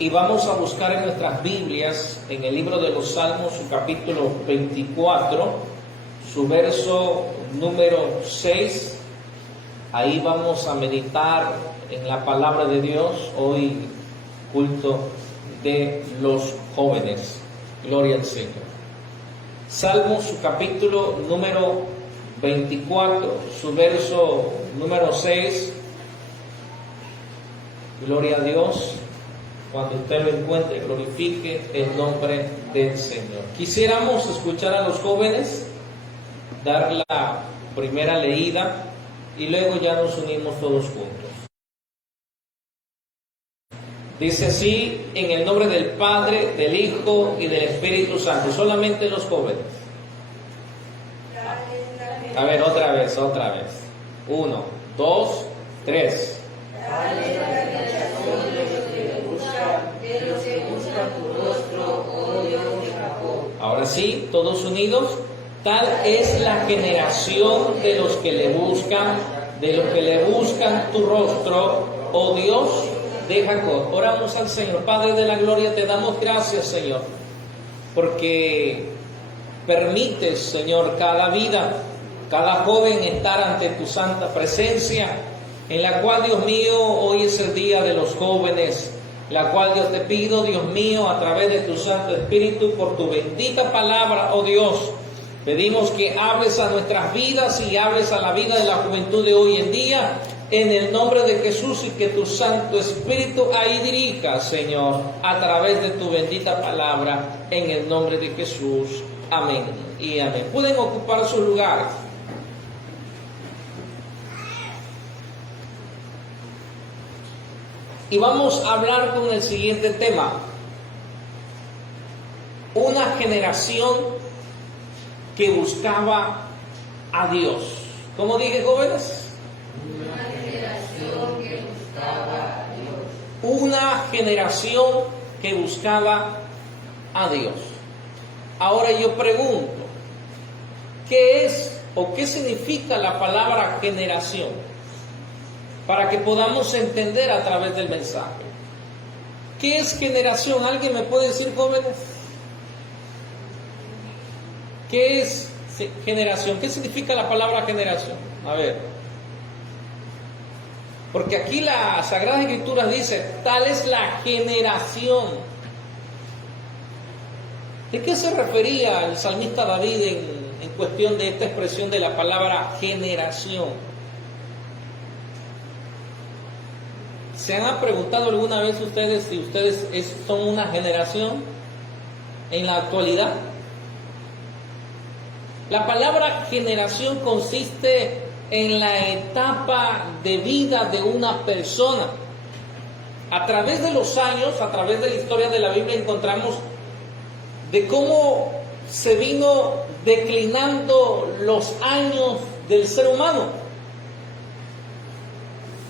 Y vamos a buscar en nuestras Biblias, en el libro de los Salmos, su capítulo 24, su verso número 6. Ahí vamos a meditar en la palabra de Dios, hoy culto de los jóvenes. Gloria al Señor. Salmos, su capítulo número 24, su verso número 6. Gloria a Dios. Cuando usted lo encuentre, glorifique el nombre del Señor. Quisiéramos escuchar a los jóvenes, dar la primera leída y luego ya nos unimos todos juntos. Dice así, en el nombre del Padre, del Hijo y del Espíritu Santo. Solamente los jóvenes. A ver, otra vez. 1, 2, 3. Ahora sí, todos unidos. Tal es la generación de los que le buscan, tu rostro, oh Dios de Jacob. Oramos al Señor. Padre de la gloria, te damos gracias, Señor, porque permites, Señor, cada vida, cada joven estar ante tu santa presencia, en la cual, Dios mío, hoy es el día de los jóvenes, la cual, Dios, te pido, Dios mío, a través de tu Santo Espíritu, por tu bendita palabra, oh Dios, pedimos que hables a nuestras vidas y hables a la vida de la juventud de hoy en día, en el nombre de Jesús, y que tu Santo Espíritu ahí dirija, Señor, a través de tu bendita palabra, en el nombre de Jesús. Amén y amén. Pueden ocupar sus lugares. Y vamos a hablar con el siguiente tema. Una generación que buscaba a Dios. ¿Cómo dije, jóvenes? Una generación que buscaba a Dios. Una generación que buscaba a Dios. Ahora yo pregunto, ¿qué es o qué significa la palabra generación? Para que podamos entender a través del mensaje. ¿Qué es generación? ¿Alguien me puede decir, jóvenes? ¿Qué es generación? ¿Qué significa la palabra generación? A ver. Porque aquí la Sagrada Escritura dice, tal es la generación. ¿De qué se refería el salmista David en cuestión de esta expresión de la palabra generación? ¿Se han preguntado alguna vez ustedes si ustedes son una generación en la actualidad? La palabra generación consiste en la etapa de vida de una persona. A través de los años, a través de la historia de la Biblia, encontramos de cómo se vino declinando los años del ser humano.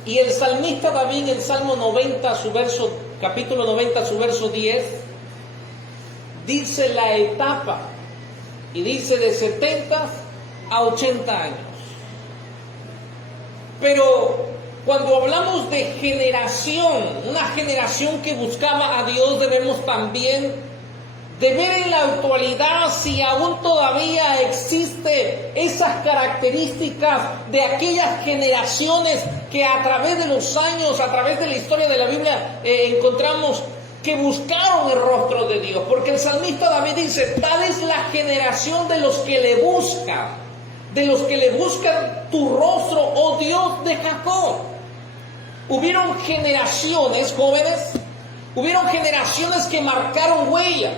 Y el salmista David, en el Salmo 90, capítulo 90, su verso 10, dice la etapa, y dice de 70 a 80 años. Pero cuando hablamos de generación, una generación que buscaba a Dios, debemos también de ver en la actualidad si aún todavía existe esas características de aquellas generaciones que a través de los años, a través de la historia de la Biblia, encontramos que buscaron el rostro de Dios. Porque el salmista David dice, tal es la generación de los que le buscan tu rostro, oh Dios de Jacob. Hubieron generaciones, jóvenes, que marcaron huella.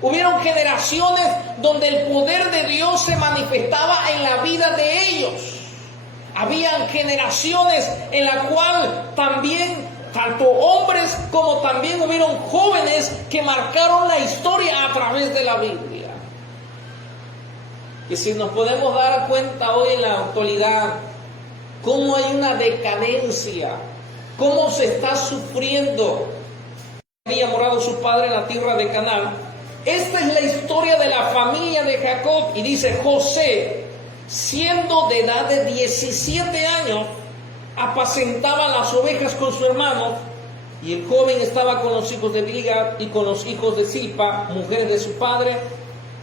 Hubieron generaciones donde el poder de Dios se manifestaba en la vida de ellos. Habían generaciones en la cual también, tanto hombres como también hubieron jóvenes que marcaron la historia a través de la Biblia. Y si nos podemos dar cuenta hoy en la actualidad, cómo hay una decadencia, cómo se está sufriendo. Había morado su padre en la tierra de Canaán. Esta es la historia de la familia de Jacob. Y dice, José, siendo de edad de 17 años, apacentaba las ovejas con su hermano, Y el joven estaba con los hijos de Bilga y con los hijos de Silpa, mujeres de su padre,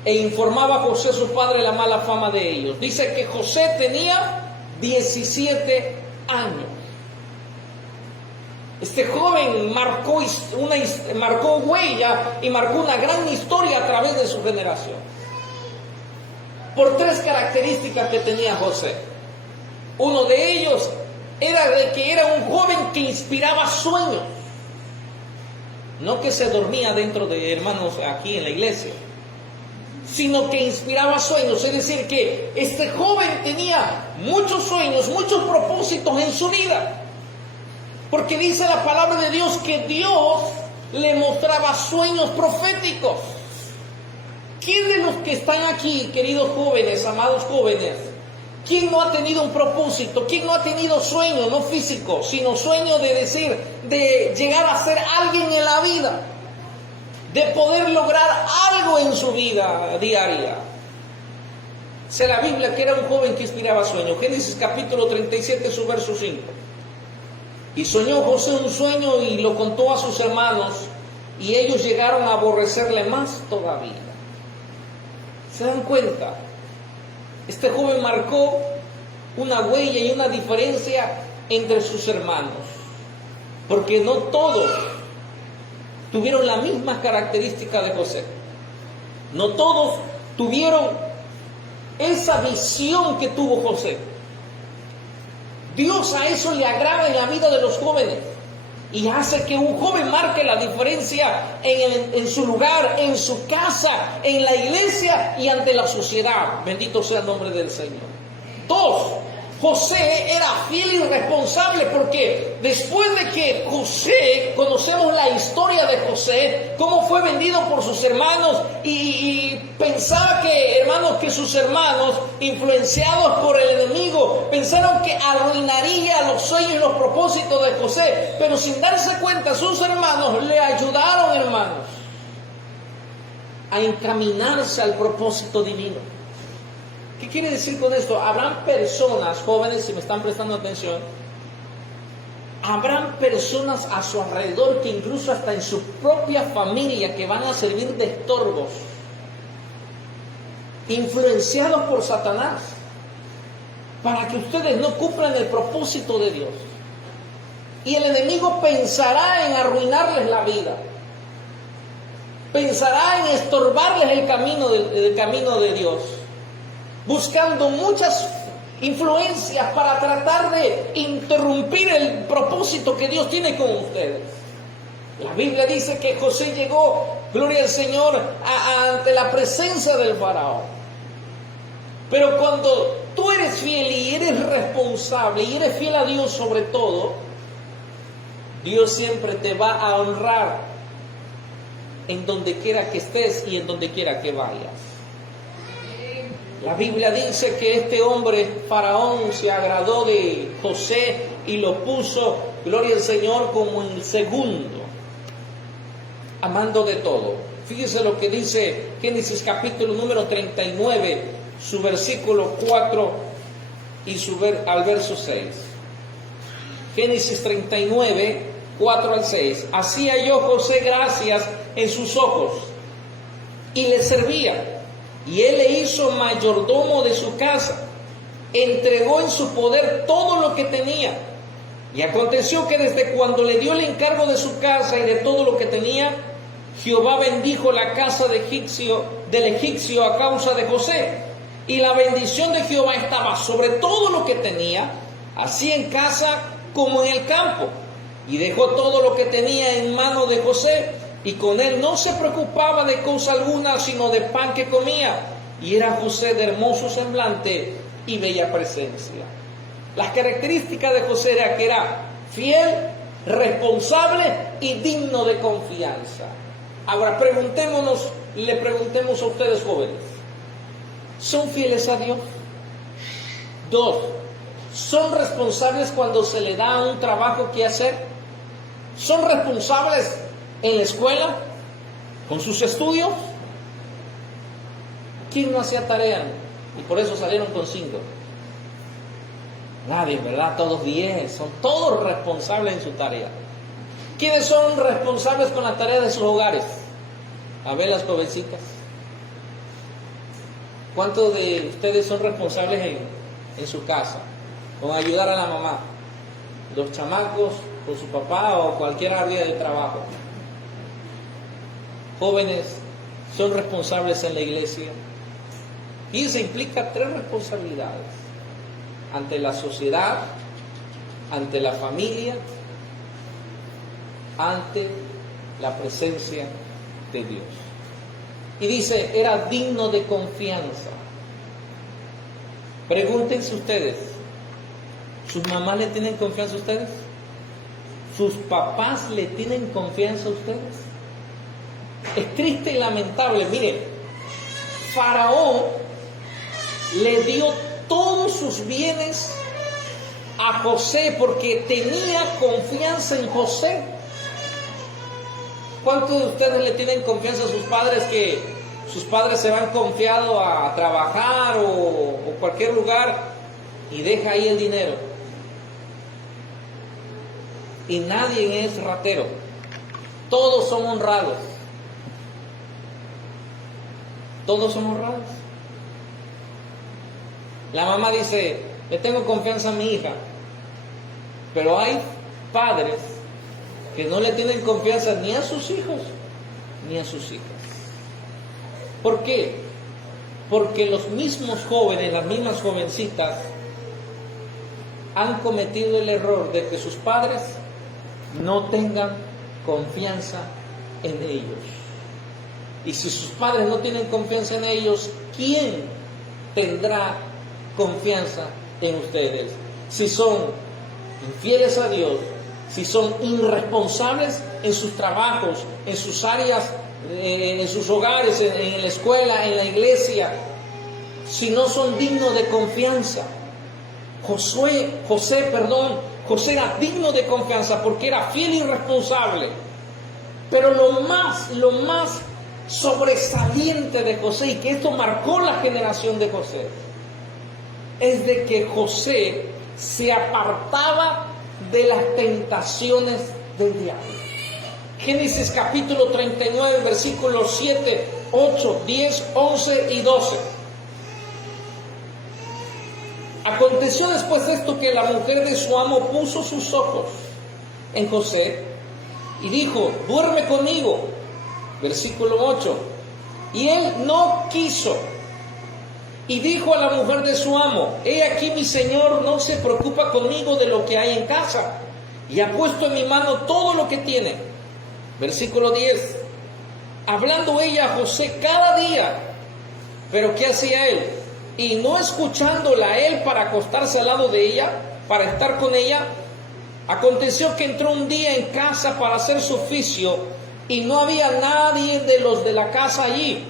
e informaba a José su padre la mala fama de ellos. Dice que José tenía 17 años. Este joven marcó huella y marcó una gran historia a través de su generación. Por 3 características que tenía José. Uno de ellos era de que era un joven que inspiraba sueños. No que se dormía dentro de hermanos aquí en la iglesia, sino que inspiraba sueños. Es decir, que este joven tenía muchos sueños, muchos propósitos en su vida. Porque dice la palabra de Dios que Dios le mostraba sueños proféticos. ¿Quién de los que están aquí, queridos jóvenes, amados jóvenes, quién no ha tenido un propósito? ¿Quién no ha tenido sueño, no físico, sino sueño de decir, de llegar a ser alguien en la vida, de poder lograr algo en su vida diaria? Dice la Biblia que era un joven que inspiraba sueños. Génesis capítulo 37, su verso 5. Y soñó José un sueño y lo contó a sus hermanos, y ellos llegaron a aborrecerle más todavía. ¿Se dan cuenta? Este joven marcó una huella y una diferencia entre sus hermanos, porque no todos tuvieron la misma característica de José. No todos tuvieron esa visión que tuvo José. Dios a eso le agrada en la vida de los jóvenes y hace que un joven marque la diferencia en su lugar, en su casa, en la iglesia y ante la sociedad. Bendito sea el nombre del Señor. 2. José era fiel y responsable, porque después de que José, conocemos la historia de José, cómo fue vendido por sus hermanos y pensaba que, hermanos, que sus hermanos, influenciados por el enemigo, pensaron que arruinaría los sueños y los propósitos de José, pero sin darse cuenta sus hermanos le ayudaron, hermanos, a encaminarse al propósito divino. ¿Qué quiere decir con esto? Habrán personas, jóvenes, si me están prestando atención, habrán personas a su alrededor que incluso hasta en su propia familia que van a servir de estorbos, influenciados por Satanás, para que ustedes no cumplan el propósito de Dios. Y el enemigo pensará en arruinarles la vida, pensará en estorbarles el camino de Dios, buscando muchas influencias para tratar de interrumpir el propósito que Dios tiene con ustedes. La Biblia dice que José llegó, gloria al Señor, ante la presencia del faraón. Pero cuando tú eres fiel y eres responsable y eres fiel a Dios sobre todo, Dios siempre te va a honrar en donde quiera que estés y en donde quiera que vayas. La Biblia dice que este hombre, Faraón, se agradó de José y lo puso, gloria al Señor, como el segundo, amando de todo. Fíjese lo que dice Génesis capítulo número 39, su versículo 4 y al verso 6. Génesis 39, 4 al 6. Así halló José gracias en sus ojos y le servía. Y él le hizo mayordomo de su casa, entregó en su poder todo lo que tenía. Y aconteció que desde cuando le dio el encargo de su casa y de todo lo que tenía, Jehová bendijo la casa del egipcio a causa de José. Y la bendición de Jehová estaba sobre todo lo que tenía, así en casa como en el campo. Y dejó todo lo que tenía en mano de José, y con él no se preocupaba de cosa alguna, sino de pan que comía. Y era José de hermoso semblante y bella presencia. Las características de José era que era fiel, responsable y digno de confianza. Ahora le preguntemos a ustedes, jóvenes, ¿son fieles a Dios? 2, ¿son responsables cuando se le da un trabajo que hacer? ¿Son responsables en la escuela, con sus estudios? ¿Quién no hacía tarea y por eso salieron con 5? Nadie, ¿verdad? Todos 10, son todos responsables en su tarea. ¿Quiénes son responsables con la tarea de sus hogares? A ver, las jovencitas. ¿Cuántos de ustedes son responsables en su casa con ayudar a la mamá? Los chamacos, con su papá o cualquier área de trabajo. Jóvenes, son responsables en la iglesia. Y eso implica 3 responsabilidades: ante la sociedad, ante la familia, ante la presencia de Dios. Y dice, era digno de confianza. Pregúntense ustedes, ¿sus mamás le tienen confianza a ustedes? ¿Sus papás le tienen confianza a ustedes? Es triste y lamentable. Miren, Faraón le dio todos sus bienes a José porque tenía confianza en José. ¿Cuántos de ustedes le tienen confianza a sus padres, que sus padres se van confiados a trabajar o cualquier lugar y deja ahí el dinero? Y nadie es ratero. Todos son honrados. Todos son honrados. La mamá dice, le tengo confianza a mi hija. Pero hay padres que no le tienen confianza ni a sus hijos ni a sus hijas. ¿Por qué? Porque los mismos jóvenes, las mismas jovencitas, han cometido el error de que sus padres no tengan confianza en ellos. Y si sus padres no tienen confianza en ellos, ¿quién tendrá confianza en ustedes? Si son infieles a Dios, si son irresponsables en sus trabajos, en sus áreas, en sus hogares, en la escuela, en la iglesia, si no son dignos de confianza. José era digno de confianza porque era fiel y responsable. Pero lo más sobresaliente de José, y que esto marcó la generación de José, es de que José se apartaba de las tentaciones del diablo. Génesis capítulo 39, versículos 7, 8, 10, 11 y 12. Aconteció después de esto que la mujer de su amo puso sus ojos en José y dijo, duerme conmigo. Versículo 8. Y él no quiso. Y dijo a la mujer de su amo, he aquí mi señor no se preocupa conmigo de lo que hay en casa, y ha puesto en mi mano todo lo que tiene. Versículo 10. Hablando ella a José cada día, pero ¿qué hacía él? Y no escuchándola él para acostarse al lado de ella, para estar con ella, aconteció que entró un día en casa para hacer su oficio, y no había nadie de los de la casa allí.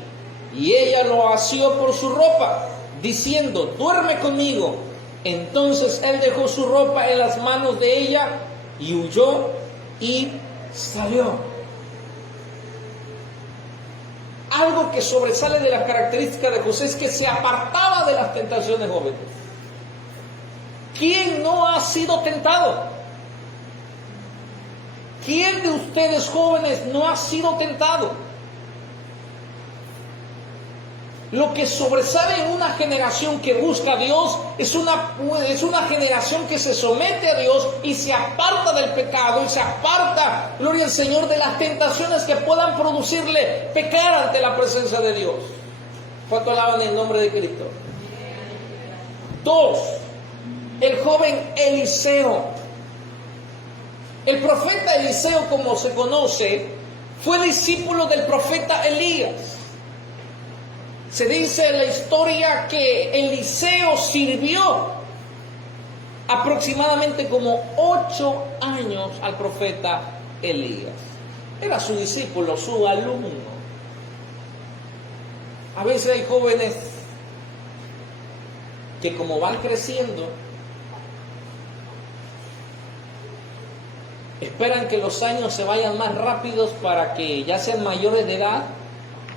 Y ella lo asió por su ropa, diciendo, duerme conmigo. Entonces él dejó su ropa en las manos de ella y huyó y salió. Algo que sobresale de las características de José es que se apartaba de las tentaciones jóvenes. ¿Quién no ha sido tentado? ¿Quién de ustedes jóvenes no ha sido tentado? Lo que sobresale en una generación que busca a Dios es una generación que se somete a Dios y se aparta del pecado y se aparta, gloria al Señor, de las tentaciones que puedan producirle pecar ante la presencia de Dios. ¿Cuánto alaban el nombre de Cristo? 2. El joven Eliseo. El profeta Eliseo, como se conoce, fue discípulo del profeta Elías. Se dice en la historia que Eliseo sirvió aproximadamente como 8 años al profeta Elías. Era su discípulo, su alumno. A veces hay jóvenes que como van creciendo, esperan que los años se vayan más rápidos para que ya sean mayores de edad.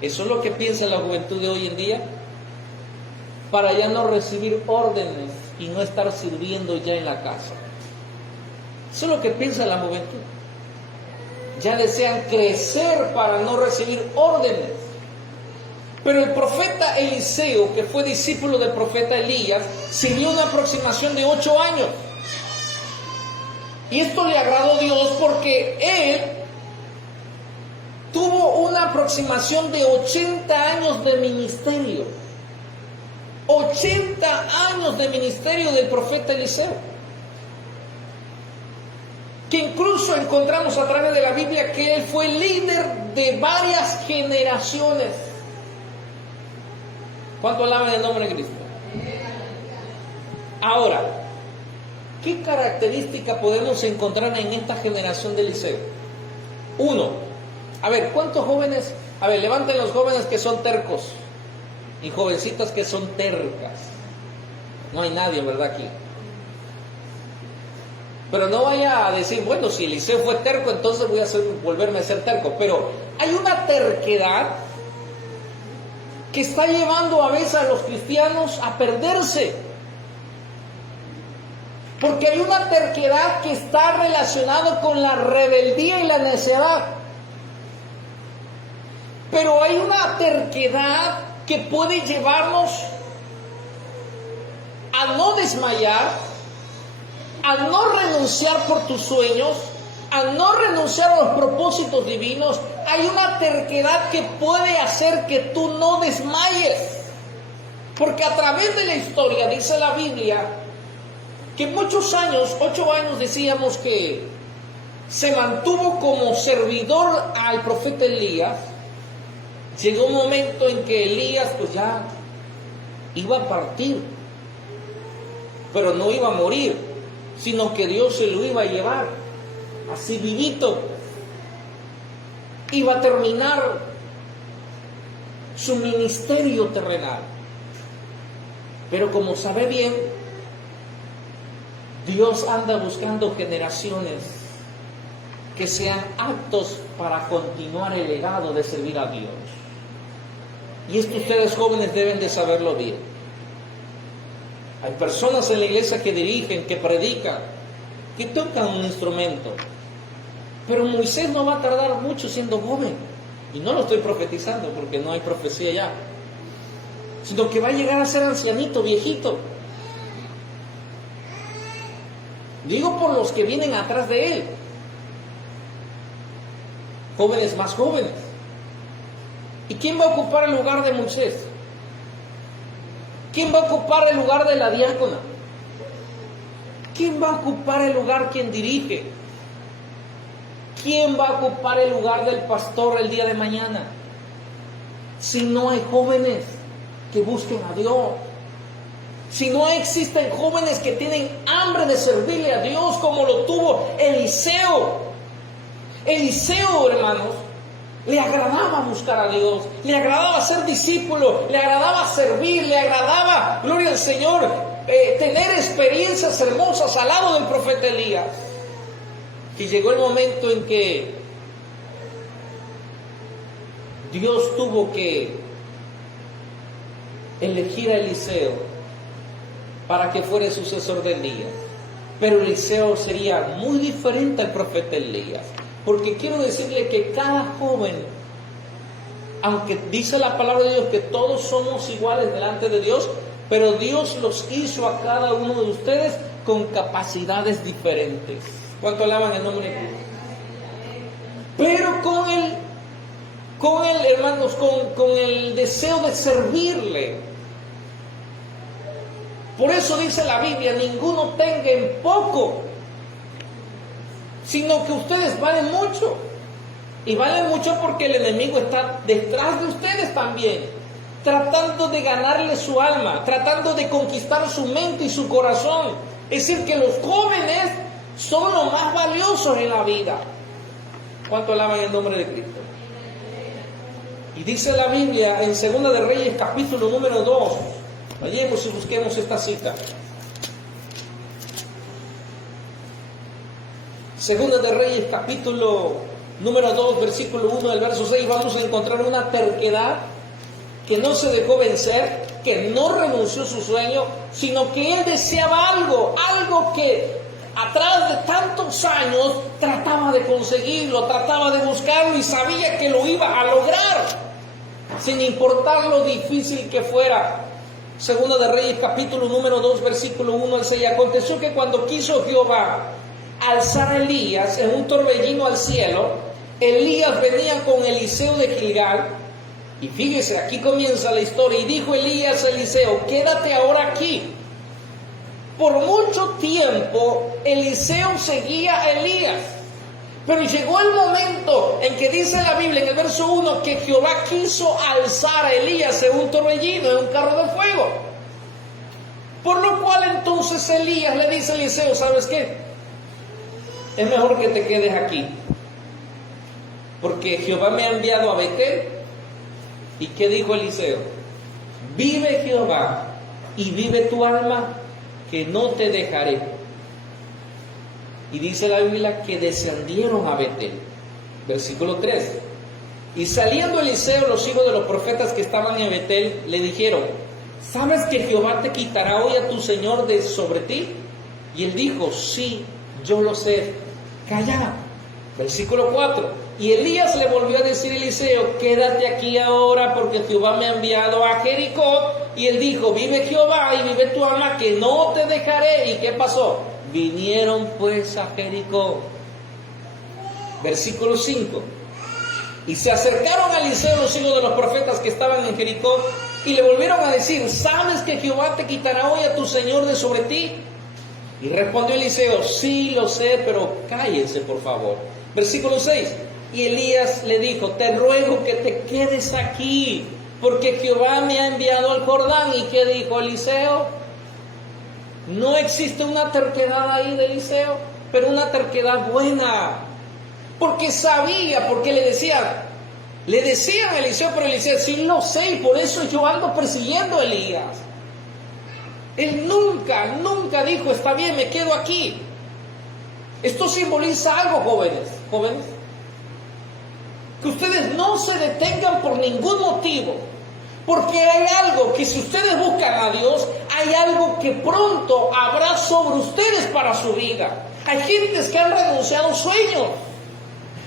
Eso es lo que piensa la juventud de hoy en día, para ya no recibir órdenes y no estar sirviendo ya en la casa. Eso es lo que piensa la juventud. ya desean crecer para no recibir órdenes. Pero el profeta Eliseo, que fue discípulo del profeta Elías, siguió una aproximación de 8 años. Y esto le agradó a Dios porque él tuvo una aproximación de 80 años de ministerio. 80 años de ministerio del profeta Eliseo. Que incluso encontramos a través de la Biblia que él fue líder de varias generaciones. ¿Cuánto alaban el nombre de Cristo? Ahora, ¿qué característica podemos encontrar en esta generación de Eliseo? Uno, a ver, ¿cuántos jóvenes? A ver, levanten los jóvenes que son tercos y jovencitas que son tercas. No hay nadie, ¿verdad? Aquí. Pero no vaya a decir, bueno, si Eliseo fue terco, entonces voy a volverme a ser terco. Pero hay una terquedad que está llevando a veces a los cristianos a perderse. Porque hay una terquedad que está relacionada con la rebeldía y la necedad. Pero hay una terquedad que puede llevarnos a no desmayar, a no renunciar por tus sueños, a no renunciar a los propósitos divinos. Hay una terquedad que puede hacer que tú no desmayes. Porque a través de la historia, dice la Biblia, que muchos años, 8 años decíamos que se mantuvo como servidor al profeta Elías. Llegó un momento en que Elías pues ya iba a partir, pero no iba a morir, sino que Dios se lo iba a llevar, así vivito. Iba a terminar su ministerio terrenal. Pero como sabe bien, Dios anda buscando generaciones que sean aptos para continuar el legado de servir a Dios. Y esto ustedes jóvenes deben de saberlo bien. Hay personas en la iglesia que dirigen, que predican, que tocan un instrumento. Pero Moisés no va a tardar mucho siendo joven. Y no lo estoy profetizando porque no hay profecía ya. Sino que va a llegar a ser ancianito, viejito. Digo por los que vienen atrás de él. Jóvenes más jóvenes. ¿Y quién va a ocupar el lugar de Moisés? ¿Quién va a ocupar el lugar de la diácona? ¿Quién va a ocupar el lugar quien dirige? ¿Quién va a ocupar el lugar del pastor el día de mañana? Si no hay jóvenes que busquen a Dios. Si no existen jóvenes que tienen hambre de servirle a Dios como lo tuvo Eliseo. Eliseo, hermanos, le agradaba buscar a Dios, le agradaba ser discípulo, le agradaba servir, le agradaba, gloria al Señor, tener experiencias hermosas al lado del profeta Elías. Y llegó el momento en que Dios tuvo que elegir a Eliseo para que fuera el sucesor de Elías. Pero Eliseo sería muy diferente al profeta Elías. Porque quiero decirle que cada joven, aunque dice la palabra de Dios que todos somos iguales delante de Dios, pero Dios los hizo a cada uno de ustedes con capacidades diferentes. ¿Cuánto alaban el nombre de Cristo? Pero con el hermanos, con el deseo de servirle. Por eso dice la Biblia, ninguno tenga en poco, sino que ustedes valen mucho. Y valen mucho porque el enemigo está detrás de ustedes también, tratando de ganarle su alma, tratando de conquistar su mente y su corazón. Es decir, que los jóvenes son los más valiosos en la vida. ¿Cuánto alaban el nombre de Cristo? Y dice la Biblia en 2 de Reyes capítulo número 2. Vayamos y busquemos esta cita. 2 de Reyes capítulo número 2, versículo 1 del verso 6, vamos a encontrar una terquedad que no se dejó vencer, que no renunció a su sueño, sino que él deseaba algo que atrás de tantos años, trataba de conseguirlo, trataba de buscarlo y sabía que lo iba a lograr, sin importar lo difícil que fuera. Segunda de Reyes, capítulo número 2, versículo 1 al 6. Aconteció que cuando quiso Jehová alzar a Elías en un torbellino al cielo, Elías venía con Eliseo de Gilgal. Y fíjese, aquí comienza la historia. Y dijo Elías a Eliseo: quédate ahora aquí. Por mucho tiempo Eliseo seguía a Elías, pero llegó el momento en que dice la Biblia en el verso 1 que Jehová quiso alzar a Elías en un torbellino, en un carro de fuego. Por lo cual entonces Elías le dice a Eliseo: ¿sabes qué? Es mejor que te quedes aquí, porque Jehová me ha enviado a Betel. ¿Y qué dijo Eliseo? Vive Jehová y vive tu alma, que no te dejaré. Y dice la Biblia que descendieron a Betel. Versículo 3. Y saliendo Eliseo, los hijos de los profetas que estaban en Betel le dijeron: ¿sabes que Jehová te quitará hoy a tu señor de sobre ti? Y él dijo: sí, yo lo sé, calla. Versículo 4. Y Elías le volvió a decir a Eliseo: quédate aquí ahora, porque Jehová me ha enviado a Jericó. Y él dijo: vive Jehová y vive tu alma, que no te dejaré. ¿Y qué pasó? Vinieron pues a Jericó. Versículo 5. Y se acercaron a Eliseo los hijos de los profetas que estaban en Jericó, y le volvieron a decir: ¿sabes que Jehová te quitará hoy a tu señor de sobre ti? Y respondió Eliseo: sí lo sé, pero cállense por favor. Versículo 6. Y Elías le dijo: te ruego que te quedes aquí, porque Jehová me ha enviado al Jordán. ¿Y qué dijo Eliseo? No existe una terquedad ahí de Eliseo, pero una terquedad buena, porque sabía, porque le decían a Eliseo, pero Eliseo: sí lo sé, y por eso yo ando persiguiendo a Elías. Él nunca dijo: está bien, me quedo aquí. Esto simboliza algo, jóvenes, que ustedes no se detengan por ningún motivo, porque hay algo que, si ustedes buscan a Dios, hay algo que pronto habrá sobre ustedes para su vida. Hay gentes que han renunciado sueños,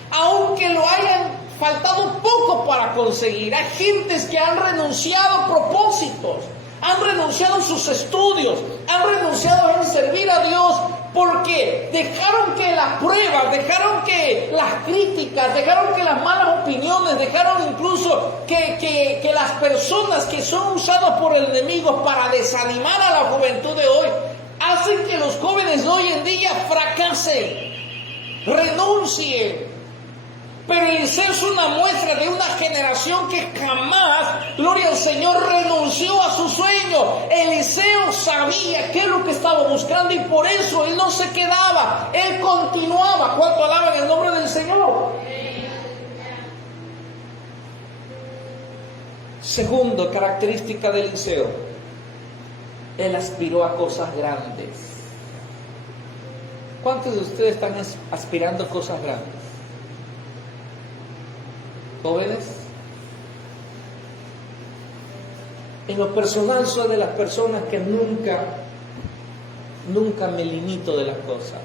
aunque lo hayan faltado poco para conseguir. Hay gentes que han renunciado propósitos, han renunciado sus estudios, han renunciado en servir a Dios, porque dejaron que las pruebas, dejaron que las críticas, dejaron que las malas opiniones, dejaron incluso que las personas que son usadas por el enemigo para desanimar a la juventud de hoy, hacen que los jóvenes de hoy en día fracasen, renuncien. Pero Eliseo es una muestra de una generación que jamás, gloria al Señor, renunció a su sueño. Eliseo sabía qué es lo que estaba buscando, y por eso él no se quedaba, él continuaba. ¿Cuánto alaban el nombre del Señor? Segundo, característica de Eliseo: él aspiró a cosas grandes. ¿Cuántos de ustedes están aspirando a cosas grandes? Jóvenes, en lo personal soy de las personas que nunca me limito de las cosas.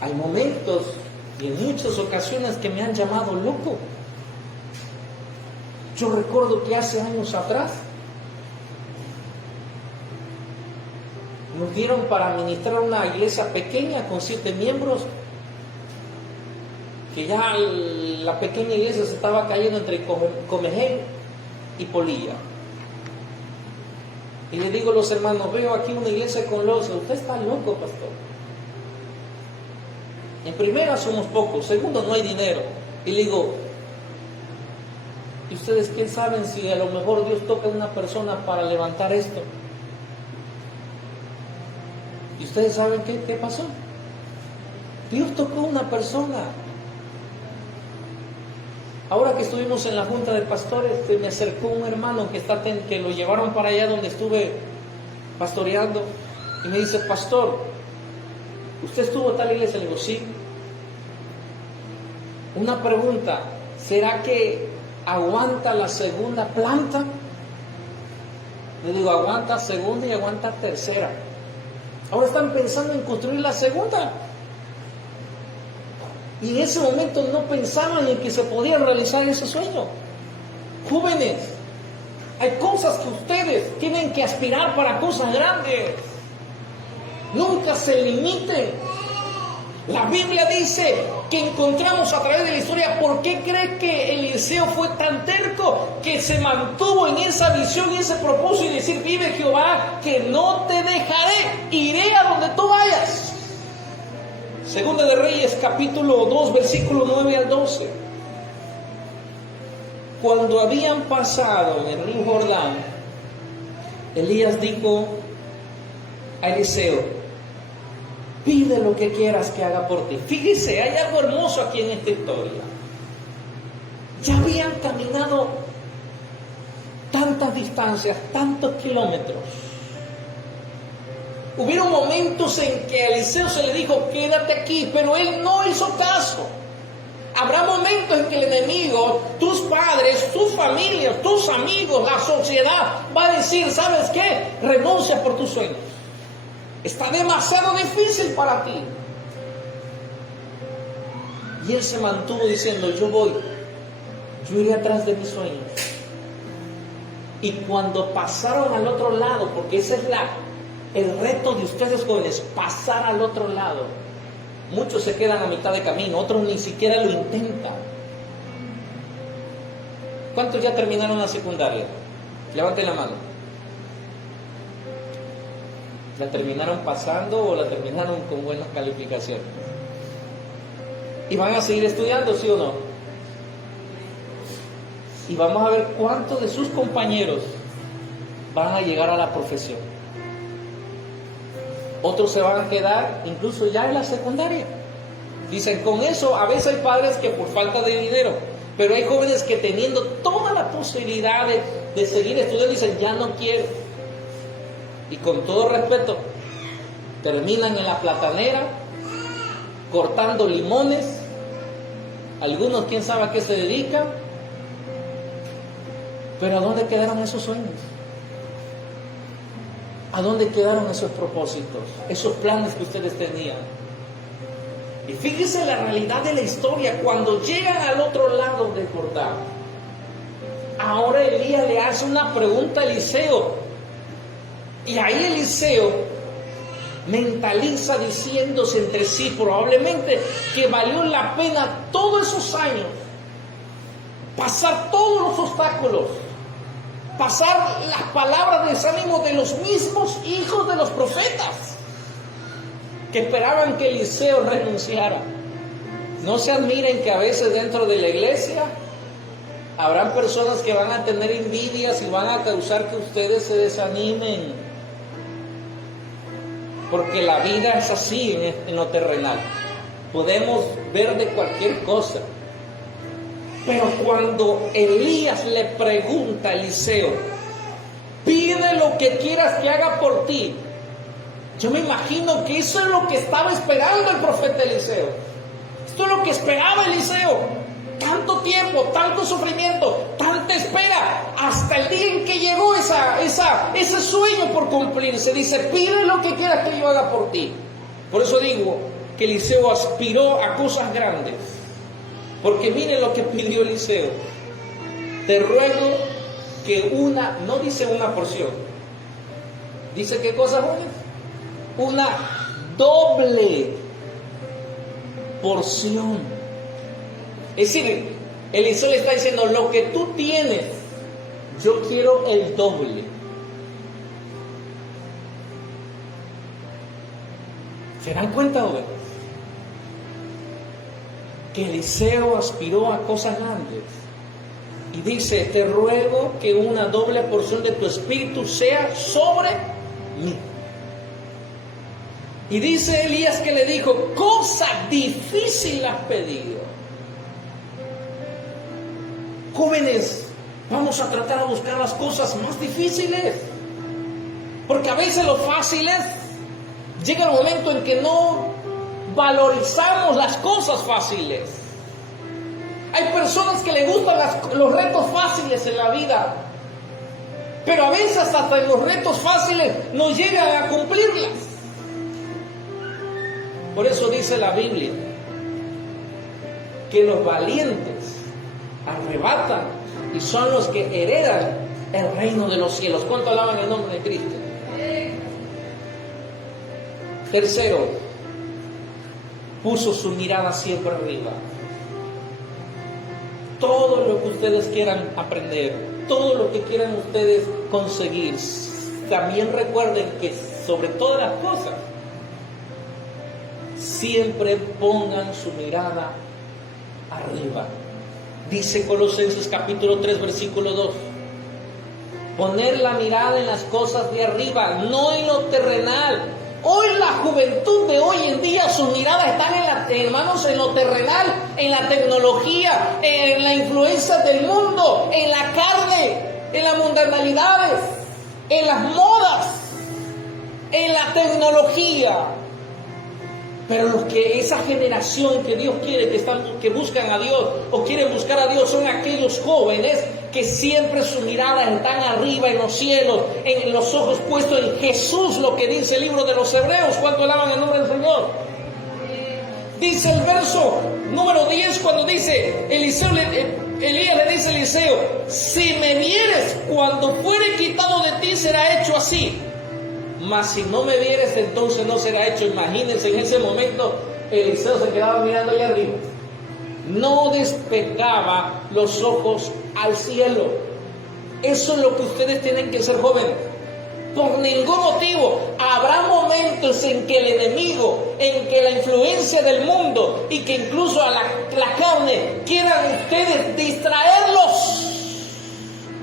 Hay momentos y en muchas ocasiones que me han llamado loco. Yo recuerdo que hace años atrás nos dieron para administrar una iglesia pequeña con 7 miembros, que ya la pequeña iglesia se estaba cayendo entre Comején y Polilla. Y le digo a los hermanos: veo aquí una iglesia con losa. Usted está loco, pastor. En primera, somos pocos. Segundo, no hay dinero. Y le digo: ¿y ustedes quién saben si a lo mejor Dios toca a una persona para levantar esto? ¿Y ustedes saben qué pasó? Dios tocó a una persona. Ahora que estuvimos en la junta de pastores, me acercó un hermano que lo llevaron para allá donde estuve pastoreando, y me dice: pastor, ¿usted estuvo en tal iglesia? Le digo: sí. Una pregunta: ¿será que aguanta la segunda planta? Le digo: aguanta segunda y aguanta tercera. Ahora están pensando en construir la segunda. Y en ese momento no pensaban en que se podía realizar ese sueño. Jóvenes, hay cosas que ustedes tienen que aspirar para cosas grandes. Nunca se limiten. La Biblia dice que encontramos a través de la historia por qué cree que Eliseo fue tan terco, que se mantuvo en esa visión y ese propósito y decir: vive Jehová, que no te dejaré, iré a donde tú vayas. Segunda de Reyes, capítulo 2, versículo 9 al 12. Cuando habían pasado el río Jordán, Elías dijo a Eliseo: pide lo que quieras que haga por ti. Fíjese, hay algo hermoso aquí en esta historia. Ya habían caminado tantas distancias, tantos kilómetros. Hubieron momentos en que a Eliseo se le dijo: quédate aquí, pero él no hizo caso. Habrá momentos en que el enemigo, tus padres, tus familias, tus amigos, la sociedad va a decir: ¿sabes qué? Renuncia por tus sueños. Está demasiado difícil para ti. Y él se mantuvo diciendo: yo voy, yo iré atrás de mis sueños. Y cuando pasaron al otro lado, porque ese es el reto de ustedes jóvenes, pasar al otro lado. Muchos se quedan a mitad de camino, otros ni siquiera lo intentan. ¿Cuántos ya terminaron la secundaria? Levanten la mano. ¿La terminaron pasando o la terminaron con buenas calificaciones? ¿Y van a seguir estudiando, sí o no? Y vamos a ver cuántos de sus compañeros van a llegar a la profesión. Otros se van a quedar incluso ya en la secundaria. Dicen, con eso, a veces hay padres que por falta de dinero, pero hay jóvenes que teniendo toda la posibilidad de seguir estudiando, dicen: ya no quiero. Y con todo respeto, terminan en la platanera, cortando limones. Algunos, quién sabe a qué se dedican. Pero ¿a dónde quedaron esos sueños? ¿A dónde quedaron esos propósitos? Esos planes que ustedes tenían. Y fíjense la realidad de la historia. Cuando llegan al otro lado del Jordán, ahora Elías le hace una pregunta a Eliseo. Y ahí Eliseo mentaliza diciéndose entre sí, probablemente, que valió la pena todos esos años, pasar todos los obstáculos, pasar las palabras de desánimo de los mismos hijos de los profetas que esperaban que Eliseo renunciara. No se admiren que a veces dentro de la iglesia habrán personas que van a tener envidias y van a causar que ustedes se desanimen, porque la vida es así en lo terrenal. Podemos ver de cualquier cosa. Pero cuando Elías le pregunta a Eliseo: pide lo que quieras que haga por ti, yo me imagino que eso es lo que estaba esperando el profeta Eliseo. Esto es lo que esperaba Eliseo. Tanto tiempo, tanto sufrimiento, tanta espera, hasta el día en que llegó ese sueño por cumplirse. Dice: pide lo que quieras que yo haga por ti. Por eso digo que Eliseo aspiró a cosas grandes. Porque mire lo que pidió Eliseo: te ruego que no dice una porción, dice ¿qué cosa, jóvenes? Una doble porción. Es decir, Eliseo le está diciendo: lo que tú tienes, yo quiero el doble. ¿Se dan cuenta, jóvenes? Que Eliseo aspiró a cosas grandes. Y dice: te ruego que una doble porción de tu espíritu sea sobre mí. Y dice Elías que le dijo: cosa difícil has pedido. Jóvenes, vamos a tratar de buscar las cosas más difíciles, porque a veces lo fácil llega el momento en que no valorizamos las cosas fáciles. Hay personas que les gustan los retos fáciles en la vida, pero a veces hasta en los retos fáciles no llegan a cumplirlas. Por eso dice la Biblia que los valientes arrebatan y son los que heredan el reino de los cielos. ¿Cuánto alaban el nombre de Cristo? Tercero, puso su mirada siempre arriba. Todo lo que ustedes quieran aprender, todo lo que quieran ustedes conseguir, también recuerden que sobre todas las cosas, siempre pongan su mirada arriba. Dice Colosenses capítulo 3, versículo 2. Poner la mirada en las cosas de arriba, no en lo terrenal. Hoy la juventud de hoy en día, sus miradas están hermanos, en lo terrenal, en la tecnología, en la influencia del mundo, en la carne, en las mundanalidades, en las modas, en la tecnología. Pero los que esa generación que Dios quiere, que buscan a Dios o quieren buscar a Dios, son aquellos jóvenes que siempre su mirada están arriba en los cielos, en los ojos puestos en Jesús, lo que dice el libro de los Hebreos. ¿Cuánto alaban el nombre del Señor? Dice el verso número 10 cuando dice, Elías le dice a Eliseo: si me vieres cuando fuere quitado de ti, será hecho así. Mas si no me vieres, entonces no será hecho. Imagínense, en ese momento Eliseo se quedaba mirando allá arriba. No despegaba los ojos al cielo. Eso es lo que ustedes tienen que ser, jóvenes. Por ningún motivo habrá momentos en que el enemigo, en que la influencia del mundo y que incluso a la carne quieran ustedes distraerlos.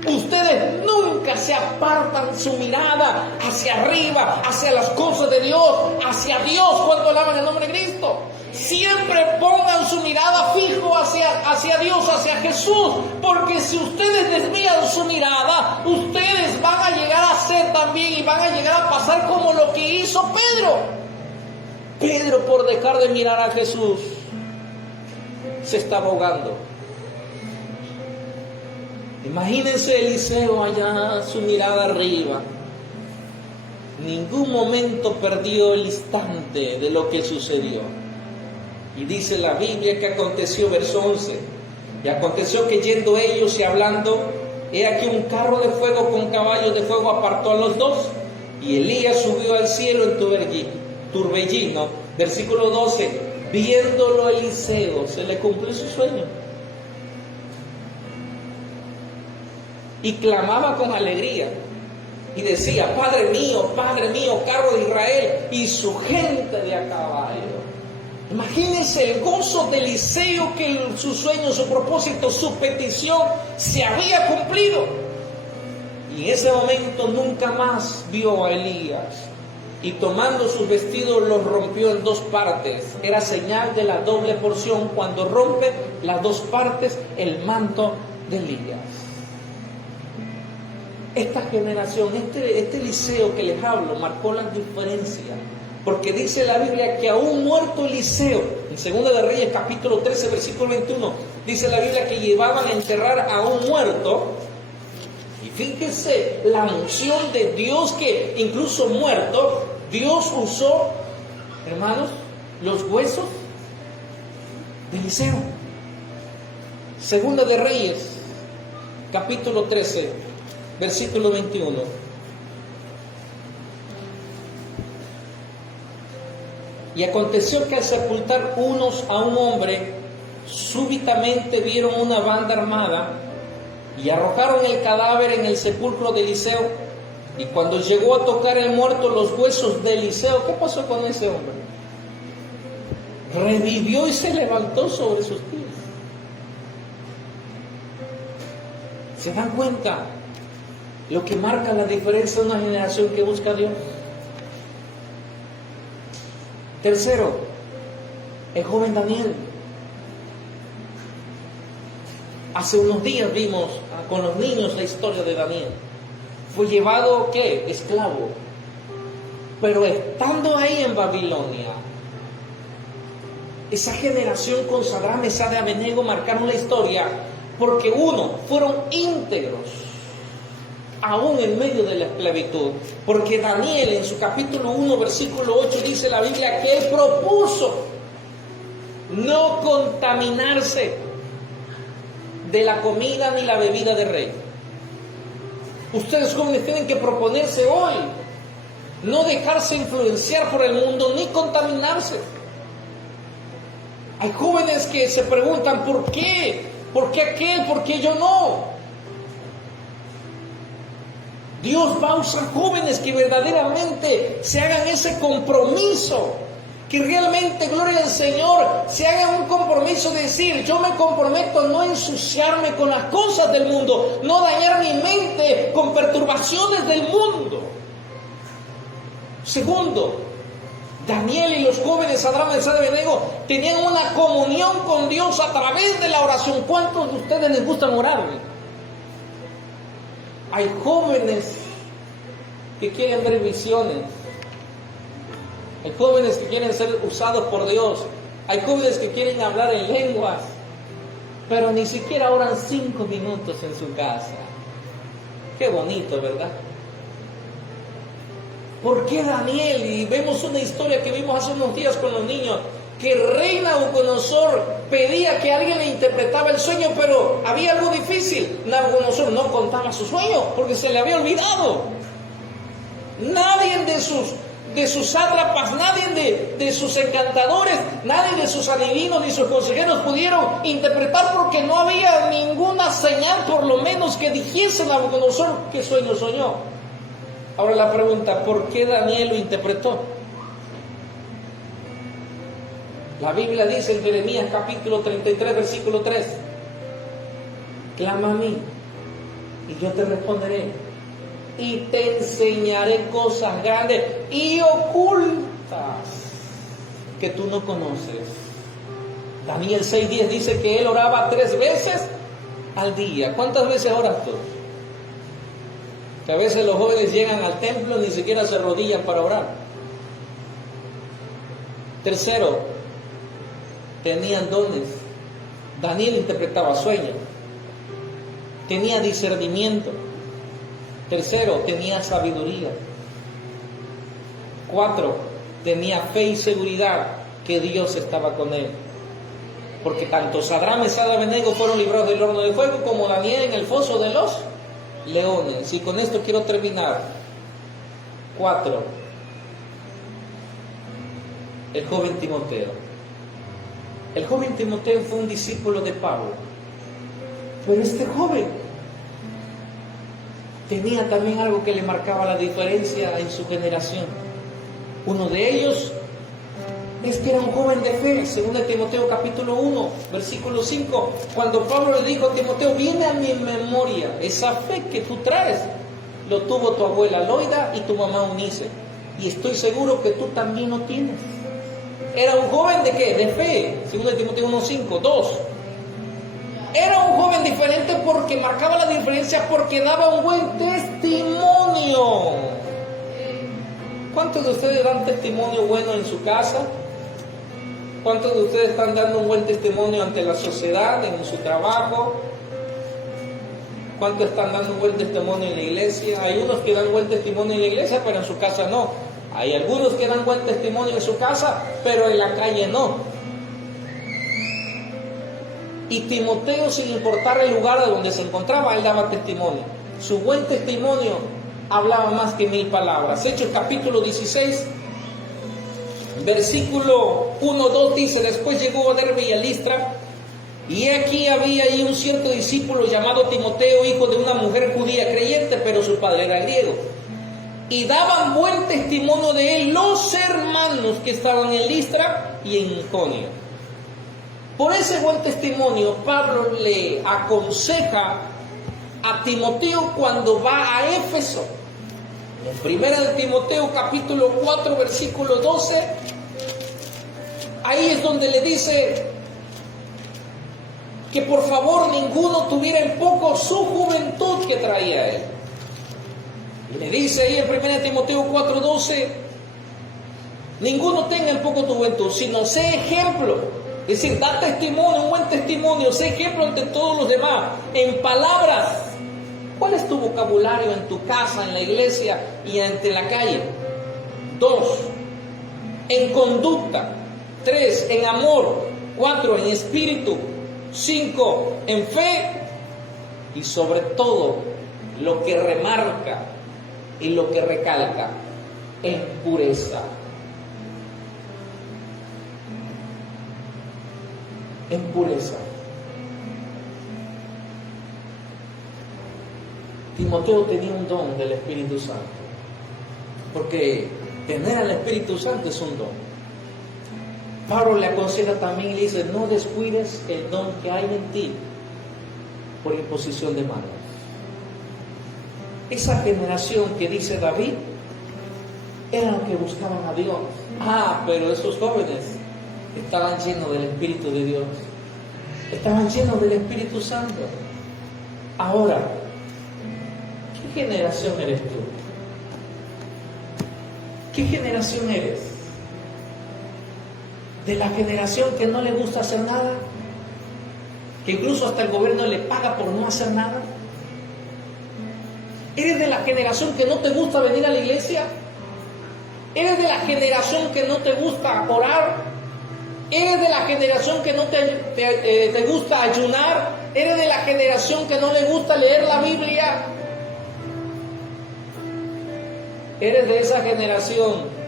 Ustedes nunca se apartan su mirada hacia arriba, hacia las cosas de Dios, hacia Dios. ¿Cuánto alaban el nombre de Cristo? Siempre pongan su mirada fijo hacia Dios, hacia Jesús, porque si ustedes desvían su mirada, ustedes van a llegar a ser también y van a llegar a pasar como lo que hizo Pedro. Pedro, por dejar de mirar a Jesús, se estaba ahogando. Imagínense Eliseo allá, su mirada arriba. Ningún momento perdió el instante de lo que sucedió. Y dice la Biblia que aconteció, verso 11, y aconteció que yendo ellos y hablando, he aquí un carro de fuego con caballos de fuego apartó a los dos, y Elías subió al cielo en torbellino. Versículo 12, viéndolo Eliseo, se le cumplió su sueño. Y clamaba con alegría y decía: Padre mío, carro de Israel y su gente de a caballo. Imagínense el gozo de Eliseo, que su sueño, su propósito, su petición se había cumplido. Y en ese momento nunca más vio a Elías. Y tomando sus vestidos los rompió en dos partes. Era señal de la doble porción cuando rompe las dos partes el manto de Elías. Esta generación, este Eliseo que les hablo, marcó la diferencia. Porque dice la Biblia que aún muerto Eliseo, en 2 de Reyes capítulo 13 versículo 21, dice la Biblia que llevaban a enterrar a un muerto. Y fíjense la unción de Dios, que incluso muerto, Dios usó, hermanos, los huesos de Eliseo. 2 de Reyes capítulo 13 versículo 21. Y aconteció que al sepultar unos a un hombre, súbitamente vieron una banda armada y arrojaron el cadáver en el sepulcro de Eliseo. Y cuando llegó a tocar el muerto los huesos de Eliseo, ¿qué pasó con ese hombre? Revivió y se levantó sobre sus pies. ¿Se dan cuenta lo que marca la diferencia de una generación que busca a Dios? Tercero, el joven Daniel. Hace unos días vimos con los niños la historia de Daniel. Fue llevado, ¿qué? Esclavo. Pero estando ahí en Babilonia, esa generación con Sadrach, Mesach y Abednego marcaron la historia porque fueron íntegros. aún en medio de la esclavitud. Porque Daniel en su capítulo 1, versículo 8 dice la Biblia que él propuso no contaminarse de la comida ni la bebida del rey. Ustedes jóvenes tienen que proponerse hoy no dejarse influenciar por el mundo ni contaminarse. Hay jóvenes que se preguntan ¿por qué? ¿Por qué aquel? ¿Por qué yo no? Dios va a usar jóvenes que verdaderamente se hagan ese compromiso, que realmente, gloria al Señor, se hagan un compromiso de decir, yo me comprometo a no ensuciarme con las cosas del mundo, no dañar mi mente con perturbaciones del mundo. Segundo, Daniel y los jóvenes Sadrach, Mesach y Abednego tenían una comunión con Dios a través de la oración. ¿Cuántos de ustedes les gustan orar? Hay jóvenes que quieren ver visiones. Hay jóvenes que quieren ser usados por Dios. Hay jóvenes que quieren hablar en lenguas, pero ni siquiera oran 5 minutos en su casa. Qué bonito, ¿verdad? ¿Por qué Daniel? Y vemos una historia que vimos hace unos días con los niños, que el rey Nabucodonosor pedía que alguien le interpretaba el sueño, pero había algo difícil. Nabucodonosor no contaba su sueño porque se le había olvidado. Nadie de sus sátrapas, nadie de sus encantadores, nadie de sus adivinos ni sus consejeros pudieron interpretar porque no había ninguna señal, por lo menos, que dijese Nabucodonosor qué sueño soñó. Ahora la pregunta, ¿por qué Daniel lo interpretó? La Biblia dice en Jeremías capítulo 33, versículo 3, clama a mí y yo te responderé y te enseñaré cosas grandes y ocultas que tú no conoces. Daniel 6:10 dice que él oraba 3 veces al día. ¿Cuántas veces oras tú? Que a veces los jóvenes llegan al templo y ni siquiera se arrodillan para orar. Tercero, tenían dones. Daniel interpretaba sueños, tenía discernimiento. Tercero, tenía sabiduría. 4, tenía fe y seguridad que Dios estaba con él. Porque tanto Sadrach, Mesach y Abednego fueron librados del horno de fuego, como Daniel en el foso de los leones. Y con esto quiero terminar. 4, el joven Timoteo. El joven Timoteo fue un discípulo de Pablo, pero este joven tenía también algo que le marcaba la diferencia en su generación. Uno de ellos es que era un joven de fe. Según Timoteo capítulo 1, versículo 5, cuando Pablo le dijo a Timoteo, viene a mi memoria esa fe que tú traes, lo tuvo tu abuela Loida y tu mamá Eunice, y estoy seguro que tú también lo tienes. Era un joven de ¿qué? De fe. Según Timoteo 1:5. 2, era un joven diferente porque marcaba la diferencia, porque daba un buen testimonio. ¿Cuántos de ustedes dan testimonio bueno en su casa? ¿Cuántos de ustedes están dando un buen testimonio ante la sociedad, en su trabajo? ¿Cuántos están dando un buen testimonio en la iglesia? Hay unos que dan buen testimonio en la iglesia, pero en su casa no. Hay algunos que dan buen testimonio en su casa, pero en la calle no. Y Timoteo, sin importar el lugar de donde se encontraba, él daba testimonio. Su buen testimonio hablaba más que 1000 palabras. Hechos capítulo 16, versículo 1-2 dice, después llegó a Derbe y a Listra, y aquí había ahí un cierto discípulo llamado Timoteo, hijo de una mujer judía creyente, pero su padre era griego. Y daban buen testimonio de él los hermanos que estaban en Listra y en Iconio. Por ese buen testimonio, Pablo le aconseja a Timoteo cuando va a Éfeso. En 1 de Timoteo capítulo 4, versículo 12, ahí es donde le dice que por favor ninguno tuviera en poco su juventud que traía él. Y le dice ahí en 1 Timoteo 4:12, ninguno tenga en poco tu juventud, sino sé ejemplo. Es decir, da testimonio, un buen testimonio, sé ejemplo ante todos los demás, en palabras, ¿Cuál es tu vocabulario en tu casa, en la iglesia y en la calle? 2, en conducta. 3, en amor. 4, en espíritu. 5, en fe. Y sobre todo, lo que remarca y lo que recalca, en pureza. En pureza. Timoteo tenía un don del Espíritu Santo, porque tener al Espíritu Santo es un don. Pablo le aconseja también y le dice: no descuides el don que hay en ti por imposición de manos. Esa generación que dice David eran los que buscaban a Dios. Pero esos jóvenes estaban llenos del Espíritu de Dios, estaban llenos del Espíritu Santo. Ahora, ¿qué generación eres tú? ¿Qué generación eres? ¿De la generación que no le gusta hacer nada? ¿Que incluso hasta el gobierno le paga por no hacer nada? ¿Eres de la generación que no te gusta venir a la iglesia? ¿Eres de la generación que no te gusta orar? ¿Eres de la generación que no te gusta ayunar? ¿Eres de la generación que no le gusta leer la Biblia? ¿Eres de esa generación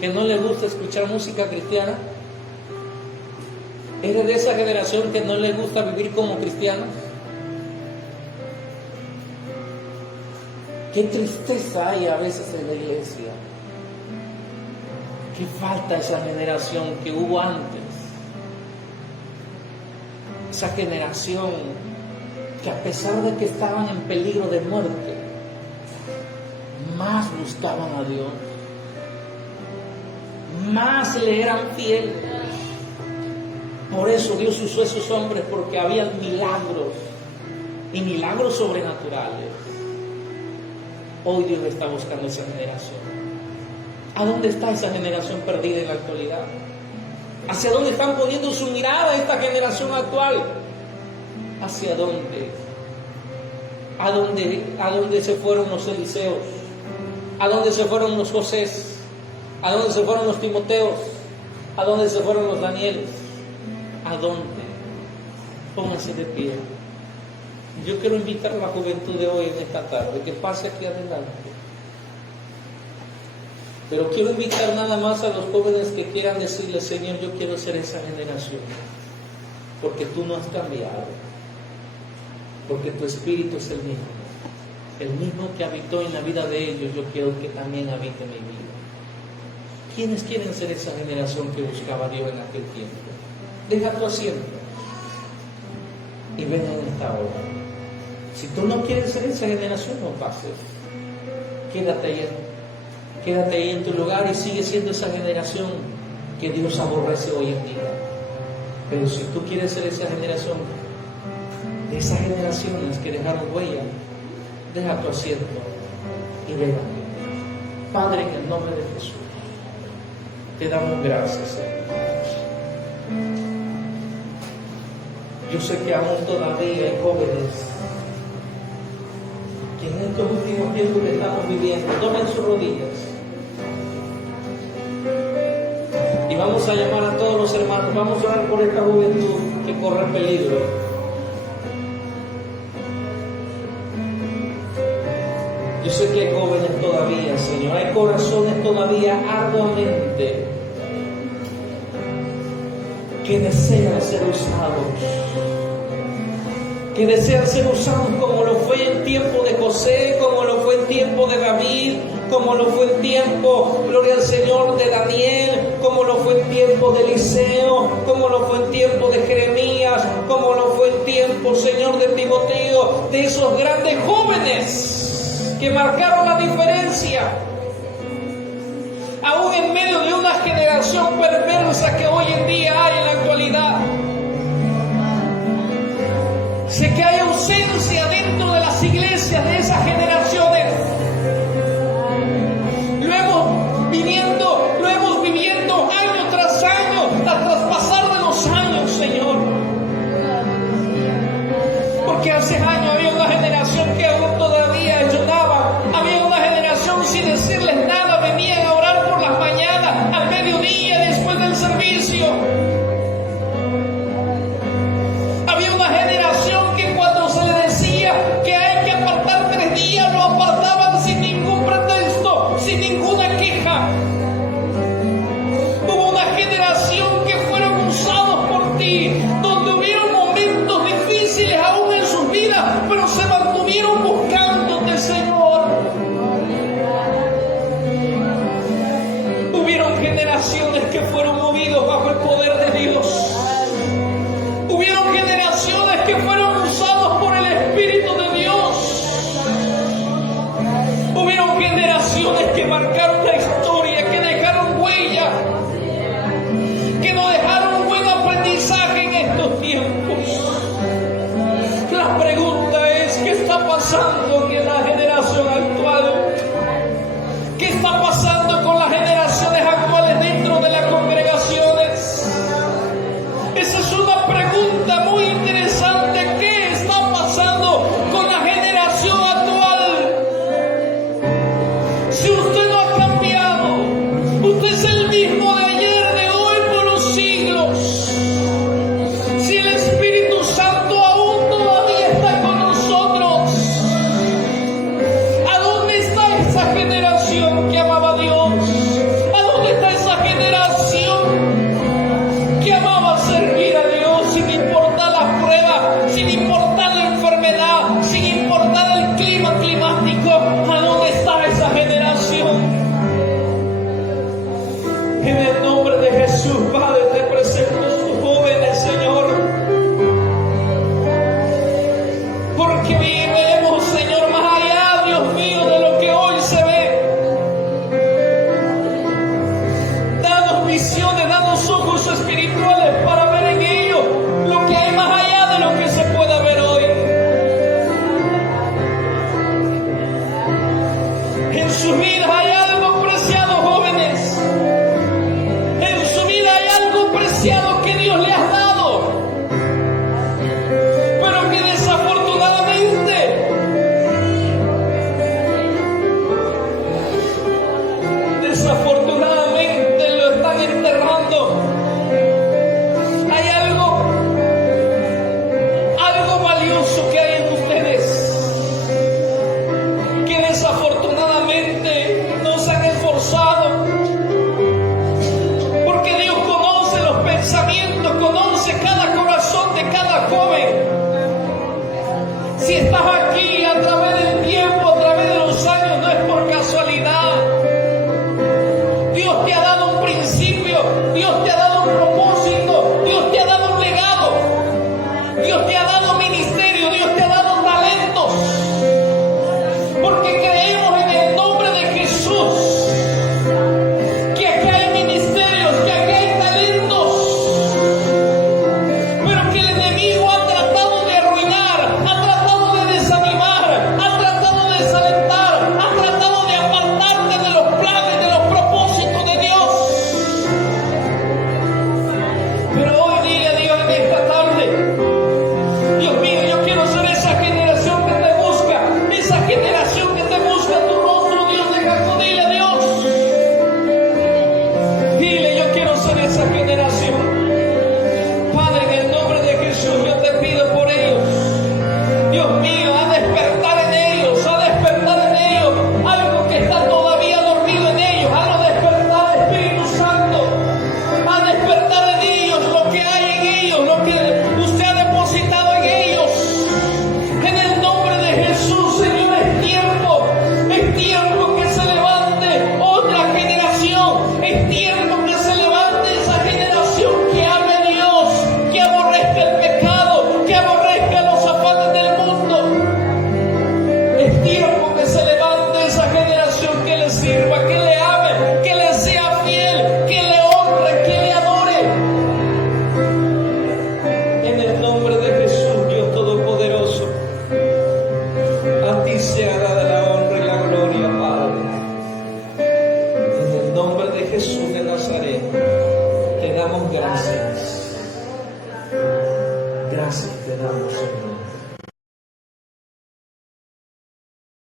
que no le gusta escuchar música cristiana? ¿Eres de esa generación que no le gusta vivir como cristianos? Qué tristeza hay a veces en la iglesia. Qué falta esa generación que hubo antes. Esa generación que, a pesar de que estaban en peligro de muerte, más buscaban a Dios, más le eran fieles. Por eso Dios usó a esos hombres, porque había milagros y milagros sobrenaturales. Hoy Dios está buscando esa generación. ¿A dónde está esa generación perdida en la actualidad? ¿Hacia dónde están poniendo su mirada esta generación actual? ¿Hacia dónde? ¿A dónde se fueron los Eliseos? ¿A dónde se fueron los Josés? ¿A dónde se fueron los Timoteos? ¿A dónde se fueron los Danieles? ¿A dónde? Pónganse de pie. Yo quiero invitar a la juventud de hoy en esta tarde que pase aquí adelante. Pero quiero invitar nada más a los jóvenes que quieran decirle: Señor, yo quiero ser esa generación, porque tú no has cambiado, porque tu espíritu es el mismo que habitó en la vida de ellos. Yo quiero que también habite en mi vida. ¿Quiénes quieren ser esa generación que buscaba a Dios en aquel tiempo? Deja tu asiento y ven en esta hora. Si tú no quieres ser esa generación, no pases. Quédate ahí en tu lugar y sigue siendo esa generación que Dios aborrece hoy en día. Pero si tú quieres ser esa generación, de esas generaciones que dejaron huella, deja tu asiento y ven a mí. Padre, en el nombre de Jesús, te damos gracias, Señor. Yo sé que aún todavía hay jóvenes que en estos últimos tiempos que estamos viviendo tomen sus rodillas y vamos a llamar a todos los hermanos. Vamos a orar por esta juventud que corre peligro. Yo sé que hay jóvenes todavía, Señor, hay corazones todavía arduamente que desean ser usados, que desean ser usados como lo fue en tiempo de José, como lo fue en tiempo de David, como lo fue en tiempo, gloria al Señor, de Daniel, como lo fue en tiempo de Eliseo, como lo fue en tiempo de Jeremías, como lo fue en tiempo, Señor, de Timoteo, de esos grandes jóvenes que marcaron la diferencia. Aún en medio de una generación perversa que hoy en día hay en la actualidad, sé que hay ausencia dentro de las iglesias de esas generaciones. Lo hemos viviendo año tras año, hasta pasar de los años, Señor. Porque hace años había una que fueron usados por el Espíritu de Dios. Hubieron generaciones que marcaron la historia, que dejaron huella, que nos dejaron un buen aprendizaje en estos tiempos. La pregunta es, ¿qué está pasando en la generación actual? ¿Qué está pasando con las generaciones actuales dentro de las congregaciones? Esa es una pregunta muy interesante. ¿Qué está pasando con la generación actual? Si usted no ha cambiado, usted es el mismo de ayer, de hoy, por los siglos. Si el Espíritu Santo aún todavía está con nosotros, ¿a dónde está esa generación que amaba a Dios? ¿A dónde está esa generación que amaba servir a Dios sin importar las pruebas, sin importar la enfermedad, sin importar el clima climático? ¿A dónde está esa generación? En el nombre de Jesús, Padre, te presento a sus jóvenes, Señor. Porque vivemos, Señor, más allá, Dios mío, de lo que hoy se ve. Danos visiones, danos ojos espirituales para ver en ellos lo que hay más allá de lo que se pueda ver hoy. En sus vidas hay algo preciado, jóvenes. En su vida hay algo preciado que Dios le ha dado, pero que desafortunadamente lo están enterrando. Hay algo valioso que hay en ustedes, que desafortunadamente no se han esforzado, porque Dios conoce los pensamientos, conoce cada corazón de cada joven. Si estás aquí a través del tiempo, a través de los años, no es por casualidad. Dios te ha dado un principio, Dios te ha dado un propósito, Dios te ha dado un legado, Dios te ha dado ministerio, Dios te ha dado talentos. Porque creemos en el nombre de Jesús que aquí hay ministerios, que aquí hay talentos, pero que el enemigo ha tratado de arruinar, ha tratado de desanimar, ha tratado de desalentar, ha tratado de apartarte de los planes, de los propósitos de Dios. Pero hoy dile a Dios en esta tarde: Dios mío, yo quiero ser esa generación que te busca, esa generación que te busca tu rostro, Dios de Jacob. Dile a Dios, dile, yo quiero ser esa generación. Padre, en el nombre de Jesús, yo te pido por ellos. Dios mío, a despertar en ellos, a despertar en ellos algo que está todavía dormido en ellos. Hazlo despertar, Espíritu Santo. A despertar en ellos lo que hay en ellos, lo que usted ha depositado en ellos. En el nombre de Jesús, Señor, es tiempo que se levante otra generación. Es tiempo que se levante esa generación que ame a Dios, que aborrezca el pecado, que aborrezca los afanes del mundo. Es tiempo que se levante esa generación que le sirva, que le ame, que le sea fiel, que le honre, que le adore. En el nombre de Jesús, Dios Todopoderoso, a ti sea dada la honra y la gloria, Padre. En el nombre de Jesús de Nazaret, te damos gracias. Gracias te damos, Señor.